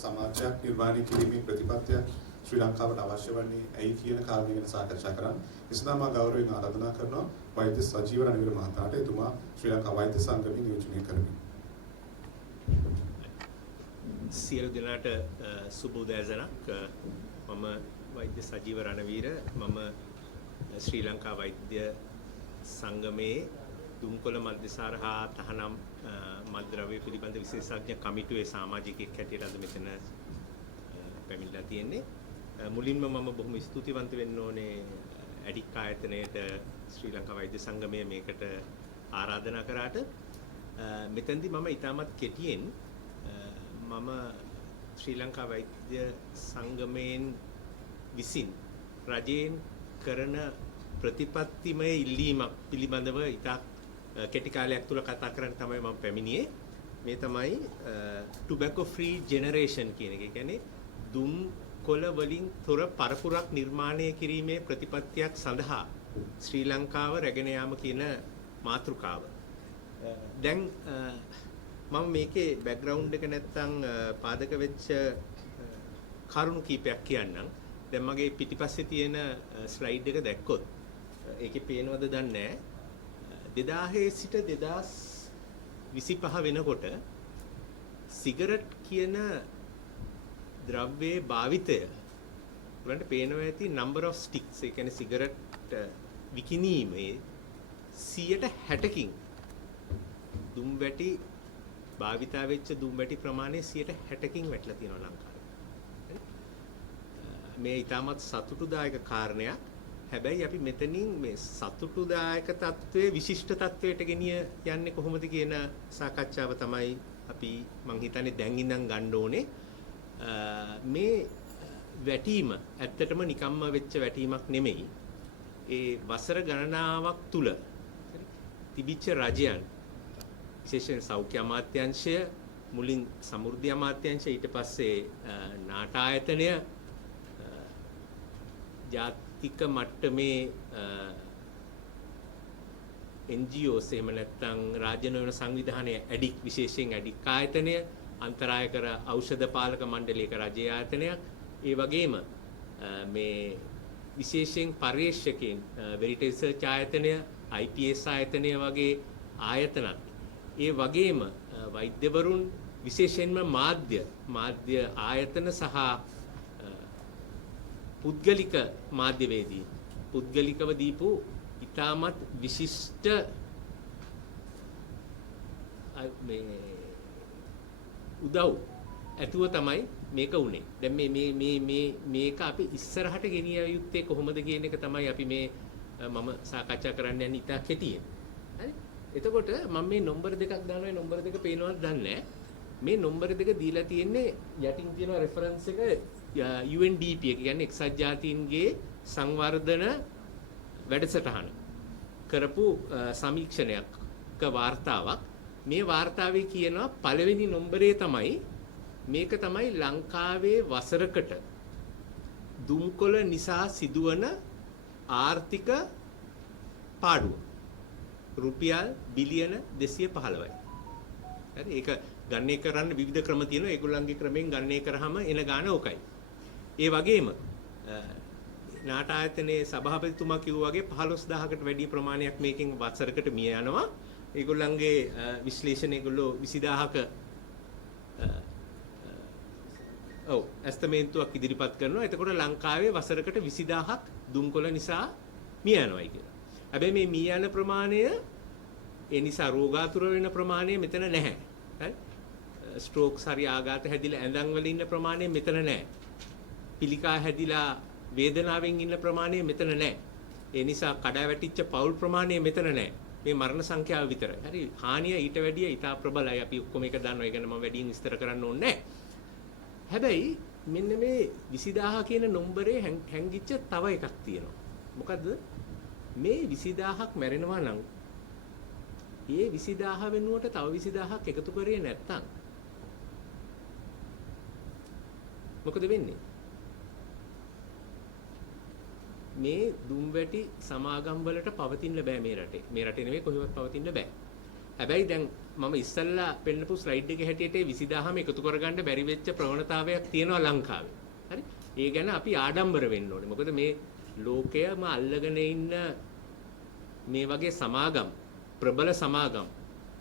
සමාජයක් නිර්මාණය කිරීමේ ප්‍රතිපත්තියක් ශ්‍රී ලංකාවට අවශ්‍ය වන්නේ ඇයි කියන කාරණය ගැන සාකච්ඡා කරන්න. එසේනම් මා ගෞරවයෙන් ආරාධනා කරනවා වෛද්‍ය සජීව රණවීර මහතාට එතුමා ශ්‍රී ලංකා වෛද්‍ය සංගමයෙන් නියෝජනය කරමින්. සියලු දෙනාට සුබ උදෑසනක්. මම වෛද්‍ය සජීව රණවීර. මම ශ්‍රී ලංකා වෛද්‍ය සංගමයේ දුම්කොළ මල්දිසාර හා තහනම් මල්ද්‍රව්‍ය පිළිබඳ විශේෂඥ කමිටුවේ සමාජිකයෙක් හැටියට අද මෙතන පැමිණලා තියෙන්නේ. මුලින්ම මම බොහොම ස්තුතිවන්ත වෙන්න ඕනේ ඇඩික් ආයතනයට ශ්‍රී ලංකා වෛද්‍ය සංගමය මේකට ආරාධනා කරාට. මෙතෙන්දී මම ඉතාමත් කෙටියෙන් මම ශ්‍රී ලංකා වෛද්‍ය සංගමයෙන් විසින් රජයෙන් කරන ප්‍රතිපත්තිමය ඉල්ලීමක් පිළිබඳව ඉතා කෙටි කාලයක් තුල කතා කරන්න තමයි මම පැමිණියේ. මේ තමයි tobacco free generation කියන එක. ඒ කියන්නේ දුම් කොළ වලින් තොර පරපුරක් නිර්මාණය කිරීමේ ප්‍රතිපත්තියක් සඳහා ශ්‍රී ලංකාව රැගෙන යාම කියන මාතෘකාව. දැන් මම මේකේ බෑග්ග්‍රවුන්ඩ් එක නැත්තම් පාදක වෙච්ච කරුණු කීපයක් කියන්නම්. දැන් මගේ පිටිපස්සේ තියෙන ස්ලයිඩ් එක දැක්කොත් ඒකේ පේනවද දන්නේ නැහැ. 2000 සිට 2025 වෙනකොට සිගරට් කියන ද්‍රව්‍යයේ භාවිතය උගලන්ට පේනවා ඇති number of sticks. ඒ කියන්නේ සිගරට් විකිණීමේ 60%කින් දුම් වැටි භාවිතා වෙච්ච දුම් වැටි ප්‍රමාණය 60%කින් වැටලා තියෙනවා ලංකාවේ. මේ ඊටමත් සතුටුදායක කාරණයක්. හැබැයි අපි මෙතනින් මේ සතුටුදායක තත්වයේ විශිෂ්ට තත්වයට ගෙනිය යන්නේ කොහොමද කියන සාකච්ඡාව තමයි අපි මං හිතන්නේ දැන් ඉඳන් ගන්න ඕනේ. මේ වැටීම ඇත්තටම නිකම්ම වෙච්ච වැටීමක් නෙමෙයි. ඒ වසර ගණනාවක් තුල තිබිච්ච රජයන් විශේෂයෙන් සෞඛ්‍ය අමාත්‍යාංශය, මුලින් සමෘද්ධි අමාත්‍යාංශය, ඊට පස්සේ නාට ආයතනය, ජාතික මට්ටමේ NGOs එහෙම නැත්නම් රාජ්‍ය නොවන සංවිධානය ඇඩික්, විශේෂයෙන් ඇඩික් ආයතනය, අන්තරායකර ඖෂධ පාලක මණ්ඩලයක රජයේ ආයතනයක්, ඒ වගේම මේ විශේෂයෙන් පර්යේෂකයන් වෙරිටි රිසර්ච් ආයතනය, IPS ආයතනය වගේ ආයතනත්, ඒ වගේම වෛද්‍යවරුන්, විශේෂයෙන්ම මාධ්‍ය ආයතන සහ පුද්ගලික මාධ්‍යවේදී පුද්ගලිකව දීපු ඉතාමත් විශිෂ්ට මේ උදව් ඇතුව තමයි මේක උනේ. දැන් මේක අපි ඉස්සරහට ගෙනිය යුත්තේ කොහොමද කියන එක තමයි අපි මේ මම සාකච්ඡා කරන්න යන්නේ ඉතා කෙටියෙන්. හරි? එතකොට මම මේ නම්බර දෙකක් දානවා. මේ නම්බර දෙක පේනවද දන්නේ නැහැ. මේ නම්බර දෙක දීලා තියෙන්නේ යටින් තියෙන රෙෆරන්ස් එක UNDP එක, කියන්නේ එක්සත් ජාතීන්ගේ සංවර්ධන වැඩසටහන කරපු සමීක්ෂණයක වාර්තාවක්. මේ වාර්තාවේ කියනවා පළවෙනි නම්බරේ තමයි මේක තමයි ලංකාවේ වසරකට දුම්කොළ නිසා සිදුවන ආර්ථික පාඩුව. රුපියල් බිලියන 215යි. හරි, ඒක ගණනය කරන්න විවිධ ක්‍රම තියෙනවා. ඒගොල්ලන්ගේ ක්‍රමෙන් ගණනය කරාම එන ගාණ ඕකයි. ඒ වගේම නාට ආයතනයේ සභාපතිතුමා කිව්වා වගේ 15000කට වැඩි ප්‍රමාණයක් මේකෙන් වසරකට මිය යනවා. ඒගොල්ලන්ගේ විශ්ලේෂණ ඒගොල්ලෝ 20000ක ඇස්තමේන්තුවක් ඉදිරිපත් කරනවා. එතකොට ලංකාවේ වසරකට 20000ක් දුම්කොළ නිසා මිය යනවායි කියලා. හැබැයි මේ මිය යන ප්‍රමාණය, ඒ නිසා රෝගාතුර වෙන ප්‍රමාණය මෙතන නැහැ. හරි? ස්ට්‍රෝක්ස් හරි ආඝාත හැදිලා ඇඳන් වල ඉන්න ප්‍රමාණය මෙතන නැහැ. පිළිකා හැදිලා වේදනාවෙන් ඉන්න ප්‍රමාණය මෙතන නැහැ. ඒ නිසා කඩා වැටිච්ච පවුල් ප්‍රමාණය මෙතන නැහැ. මේ මරණ සංඛ්‍යාව විතරයි. හරි, හානිය ඊට වැඩිය ඉතා ප්‍රබලයි. අපි ඔක්කොම එක දන්නවා. ඒ ගැන මම වැඩියෙන් විස්තර කරන්න ඕනේ නැහැ. හැබැයි මෙන්න මේ 20000 කියන නම්බරේ හැංගිච්ච තව එකක් තියෙනවා. මොකද්ද? මේ 20000ක් මැරෙනවා නම් ඒ 20000 වෙනුවට තව 20000ක් එකතු කරේ නැත්තම් මොකද වෙන්නේ? මේ දුම්වැටි සමාගම් වලට පවතින්න බෑ මේ රටේ. මේ රටේ නෙවෙයි කොහෙවත් පවතින්න බෑ. හැබැයි දැන් මම ඉස්සල්ලා පෙන්නපු ස්ලයිඩ් එකේ හැටියට 20000ම එකතු කරගන්න බැරි වෙච්ච ප්‍රවණතාවයක් තියෙනවා ලංකාවේ. හරි? ඒ ගැන අපි ආඩම්බර වෙන්න ඕනේ. මොකද මේ ලෝකයම අල්ලගෙන ඉන්න මේ වගේ සමාගම්, ප්‍රබල සමාගම්,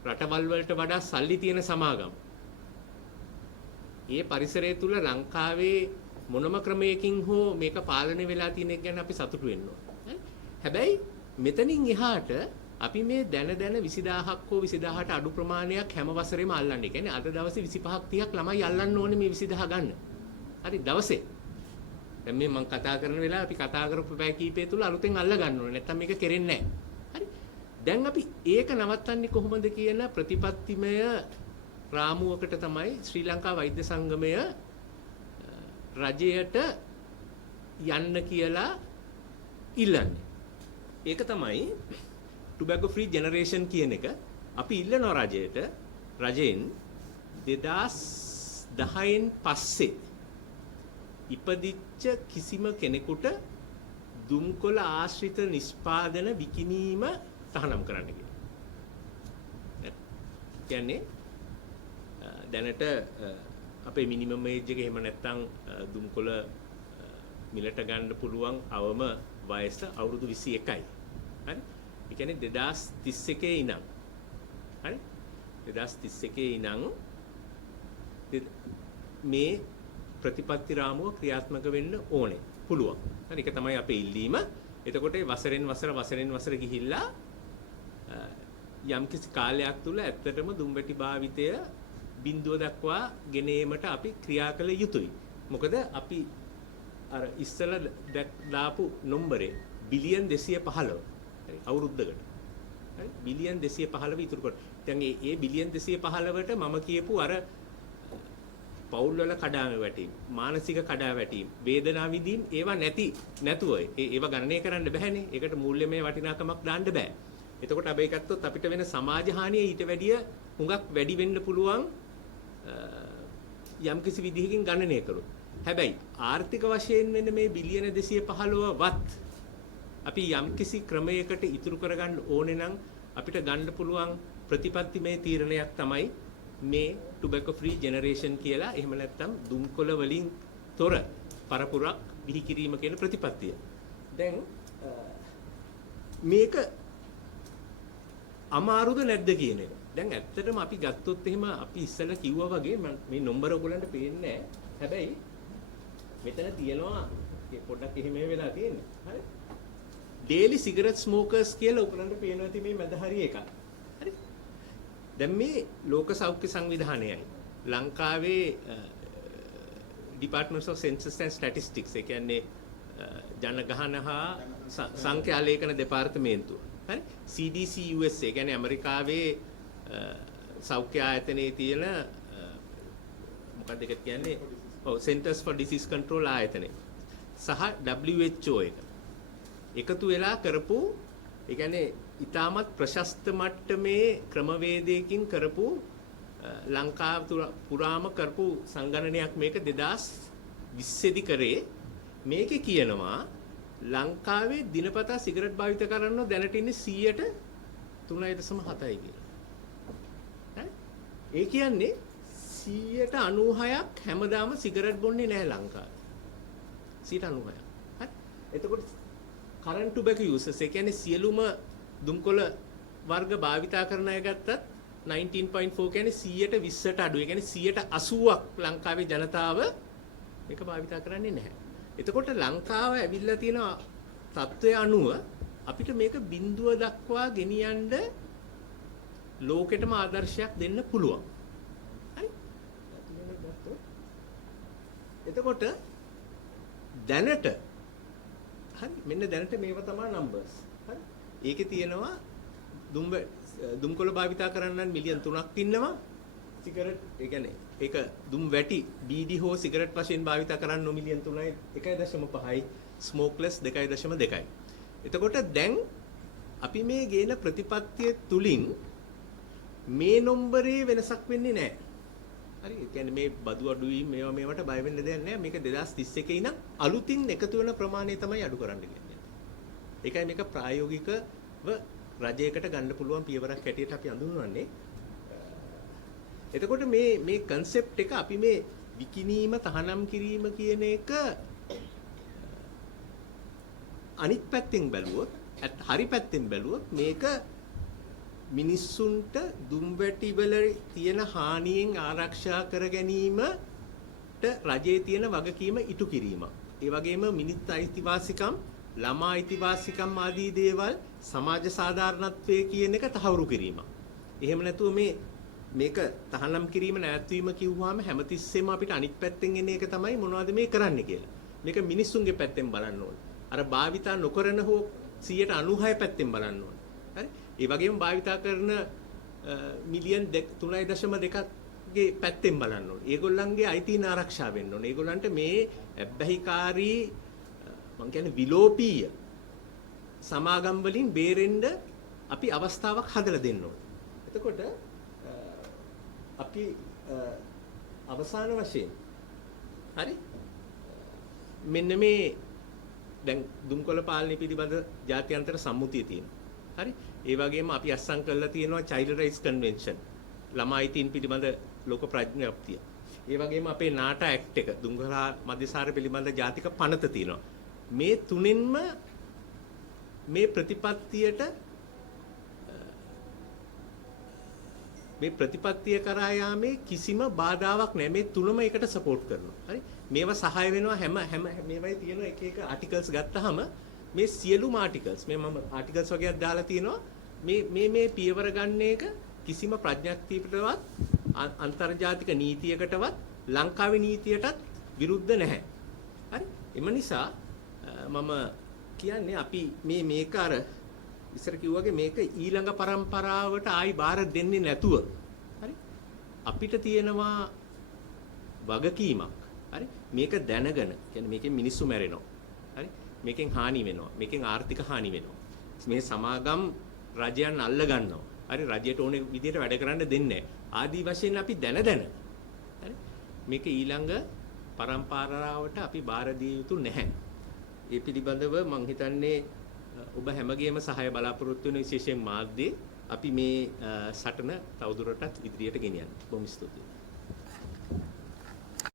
රටවල් වලට වඩා සල්ලි තියෙන සමාගම්. ඒ පරිසරය තුල ලංකාවේ මොනම ක්‍රමයකින් හෝ මේක පාලනය වෙලා තියෙන එක ගැන අපි සතුටු වෙන්න ඕනේ. හැබැයි මෙතනින් එහාට අපි මේ දැන 20000ක් හෝ 20000ට අඩු ප්‍රමාණයක් හැම වසරෙම අල්ලන්නේ. ඒ කියන්නේ අද දවසේ 25ක් 30ක් ළමයි අල්ලන්න ඕනේ මේ 20000 ගන්න. හරි දවසේ. දැන් මේ මම කතා කරන වෙලාව අපි කතා කරපු පැය කීපය තුල අලුතෙන් අල්ල ගන්න ඕනේ. නැත්තම් මේක කෙරෙන්නේ නැහැ. හරි. දැන් අපි ඒක නවත්තන්නේ කොහොමද කියන ප්‍රතිපත්තිමය රාමුවකට තමයි ශ්‍රී ලංකා වෛද්‍ය සංගමය රජයට යන්න කියලා ඉල්ලන්නේ. ඒක තමයි tobacco free generation කියන එක අපි ඉල්ලනවා රජයෙන් 2010න් පස්සේ ඉපදිච්ච කිසිම කෙනෙකුට දුම්කොළ ආශ්‍රිත නිෂ්පාදන විකිණීම තහනම් කරන්න කියලා. කියන්නේ දැනට අපේ මිනිමම් ඒජ් එක එහෙම නැත්නම් දුම්කොළ මිලට ගන්න පුළුවන් අවම වයස අවුරුදු 21යි. හරි? ඒ කියන්නේ 2031 ඉඳන්. හරි? 2031 ඉඳන් මේ ප්‍රතිපත්ති රාමුව ක්‍රියාත්මක වෙන්න ඕනේ. පුළුවන්. හරි? ඒක තමයි අපේ ඉල්ලීම. එතකොට වසරෙන් වසර ගිහිල්ලා යම්කිසි කාලයක් තුල ඇත්තටම දුම්වැටි භාවිතය බිඳුව දක්වා ගෙනීමට අපි ක්‍රියා කළ යුතුයි. මොකද අපි අර ඉස්සල දාපු නම්බරේ බිලියන් 215 හරි අවුරුද්දකට. හරි බිලියන් 215 ඉතුරු කරා. දැන් ඒ බිලියන් 215ට මම කියපු අර පෞල් වල කඩාවැ වැටීම්, මානසික කඩාවැටීම්, වේදනා විඳීම් ඒවා නැතුව ඒවා ගණනය කරන්න බෑනේ. ඒකට මූල්‍යමය වටිනාකමක් දාන්න බෑ. එතකොට අපි ගත්තොත් අපිට වෙන සමාජ හානිය ඊට වැඩිය හුඟක් වැඩි වෙන්න පුළුවන් යම්කිසි විදිහකින් ගණනය කරොත්. හැබැයි ආර්ථික වශයෙන් වෙන මේ බිලියන 215වත් අපි යම්කිසි ක්‍රමයකට ඉතුරු කරගන්න ඕනේ නම් අපිට ගන්න පුළුවන් ප්‍රතිපත්තිමය තීරණයක් තමයි මේ tobacco free generation කියලා. එහෙම නැත්නම් දුම්කොළ වලින් තොර පරපුරක් බිහි කිරීම කියන ප්‍රතිපත්තිය. දැන් මේක අමාරුද නැද්ද කියන එක. දැන් ඇත්තටම අපි ගත්තොත් එහෙම අපි ඉස්සෙල්ලා කිව්වා වගේ මේ නම්බර ඔයගලන්ට පේන්නේ නැහැ. හැබැයි මෙතන තියෙනවා පොඩ්ඩක් එහෙම වෙලා තියෙන්නේ. හරි? daily cigarette smokers කියලා ඔයගලන්ට පේනවා ඇති මේ මැද හරිය එකක්. හරි? දැන් මේ ලෝක සෞඛ්‍ය සංවිධානයයි ලංකාවේ Department of Census and Statistics ඒ කියන්නේ ජනගහන හා සංඛ්‍යා ලේඛන දෙපාර්තමේන්තුව. හරි? CDC USA කියන්නේ ඇමරිකාවේ සෞඛ්‍ය ආයතනයේ තියෙන මොකක්ද ඒකට කියන්නේ? ඔව් Centers for Disease Control ආයතනය සහ WHO එකතු වෙලා කරපු ඒ කියන්නේ ඉතාමත් ප්‍රශස්ත මට්ටමේ ක්‍රමවේදයකින් කරපු ලංකාව පුරාම කරපු සංගණනයක් මේක 2020 දී කරේ. මේකේ කියනවා ලංකාවේ දිනපතා සිගරට් භාවිත කරනව දැනට ඉන්නේ 3.7යි කියලා. ඒ කියන්නේ 96ක් හැමදාම සිගරට් බොන්නේ නැහැ ලංකාවේ. 96ක්. හරි. එතකොට current tobacco users ඒ කියන්නේ සියලුම දුම්කොළ වර්ග භාවිතා කරන අය ගත්තත් 19.4 කියන්නේ 120ට අඩු. ඒ කියන්නේ 80ක් ලංකාවේ ජනතාව මේක භාවිතා කරන්නේ නැහැ. එතකොට ලංකාව ඇවිල්ලා තියෙන තත්ත්වය අනුව අපිට මේක බිඳුව දක්වා ගෙනියන්න ලෝකෙටම ආදර්ශයක් දෙන්න පුළුවන්. හරි? එතකොට දැනට හරි මෙන්න දැනට මේවා තමයි නම්බර්ස්. හරි? ඒකේ තියෙනවා දුම්කොළ භාවිතා කරන්නන් මිලියන් 3ක් ඉන්නවා. සිගරට් ඒ කියන්නේ ඒක දුම් වැටි බීඩි හෝ සිගරට් වශයෙන් භාවිතා කරන්න මිලියන් 3යි 1.5යි ස්මෝක්ලස් 2.2යි. එතකොට දැන් අපි මේ ගේන ප්‍රතිපත්තිය තුලින් මේ නම්බරේ වෙනසක් වෙන්නේ නැහැ. හරි? ඒ කියන්නේ මේ බදු අඩුවීම් මේවට බය වෙන්න දෙයක් නැහැ. මේක 2031 ඉඳන් අලුතින් එකතු වෙන ප්‍රමාණය තමයි අඩු කරන්න කියන්නේ. ඒකයි මේක ප්‍රායෝගිකව රජයකට ගන්න පුළුවන් පියවරක් හැටියට අපි හඳුන්වන්නේ. එතකොට මේ concept එක අපි මේ විකිණීම තහනම් කිරීම කියන එක අනිත් පැත්තෙන් බැලුවොත් හරි පැත්තෙන් බැලුවොත් මේක මිනිස්සුන්ට දුම්වැටි වල තියෙන හානියෙන් ආරක්ෂා කර ගැනීමට රජයේ තියෙන වගකීම ඉටු කිරීම. ඒ වගේම මිනිත් අයිතිවාසිකම්, ළමා අයිතිවාසිකම් ආදී දේවල් සමාජ සාධාරණත්වයේ කියන එක තහවුරු කිරීම. එහෙම නැතුව මේක තහනම් කිරීම නැවැත්වීම කිව්වහම හැමතිස්සෙම අපිට අනිත් පැත්තෙන් එන එක තමයි මොනවද මේ කරන්නේ කියලා. මේක මිනිස්සුන්ගේ පැත්තෙන් බලන්න ඕනේ. අර භාවිතා නොකරන හෝ 96% පැත්තෙන් බලන්න ඕනේ. හරි? ඒ වගේම භාවිතා කරන මිලියන් 3.2 ගේ පැත්තෙන් බලන්න ඕනේ. ඒගොල්ලන්ගේ අයිතීන් ආරක්ෂා වෙන්න ඕනේ. ඒගොල්ලන්ට මේ අබ්බැහිකාරී මං කියන්නේ විලෝපීය සමාගම් වලින් බේරෙන්න අපි අවස්ථාවක් හදලා දෙන්න ඕනේ. එතකොට අපි අවසාන වශයෙන් හරි මෙන්න මේ දැන් දුම්කොළ පාලනය පිළිබඳ ජාත්‍යන්තර සම්මුතිය තියෙනවා. හරි? ඒ වගේම අපි අත්සන් කරලා තියෙනවා Child Rights Convention. ළමා අයිතීන් පිළිබඳ ලෝක ප්‍රඥප්තිය. ඒ වගේම අපේ නාටා ඇක්ට් එක දුම්කොළ මධ්‍යසාර පිළිබඳ ජාතික පනත තියෙනවා. මේ තුනෙන්ම මේ ප්‍රතිපත්තිය කරා යාමේ කිසිම බාධාවක් නැහැ. මේ තුනම එකට සපෝට් කරනවා. හරි? මේවා සහාය වෙනවා හැම මේවයි තියෙන එක ආටිකල්ස් ගත්තාම මේ සියලුම ආටිකල්ස් මම ආටිකල්ස් වගේක් දාලා තියෙනවා. මේ පියවර ගන්න එක කිසිම ප්‍රඥාක්තියකටවත් අන්තර්ජාතික නීතියකටවත් ලංකාවේ නීතියටත් විරුද්ධ නැහැ. හරි? එම නිසා මම කියන්නේ අපි මේක අර ඉස්සර කිව්වාගේ මේක ඊළඟ પરම්පරාවට ආයි බාර දෙන්නේ නැතුව හරි අපිට තියෙනවා වගකීමක් හරි මේක දැනගෙන කියන්නේ මේකෙන් මිනිස්සු මැරෙනවා හරි මේකෙන් හානි වෙනවා මේකෙන් ආර්ථික හානි වෙනවා මේ සමාගම් රජයන් අල්ල ගන්නවා හරි රජයට ඕනේ විදිහට වැඩ කරන්න දෙන්නේ ආදී වශයෙන් අපි දැන හරි මේක ඊළඟ પરම්පරාවට අපි බාර දිය යුතු නැහැ. ඒ පිළිබඳව මම හිතන්නේ ඔබ හැමගේම සහාය බලාපොරොත්තු වෙන විශේෂයෙන් මාධ්‍යයේ අපි මේ සටන තවදුරටත් ඉදිරියට ගෙනියන්න. බොහොම ස්තුතියි.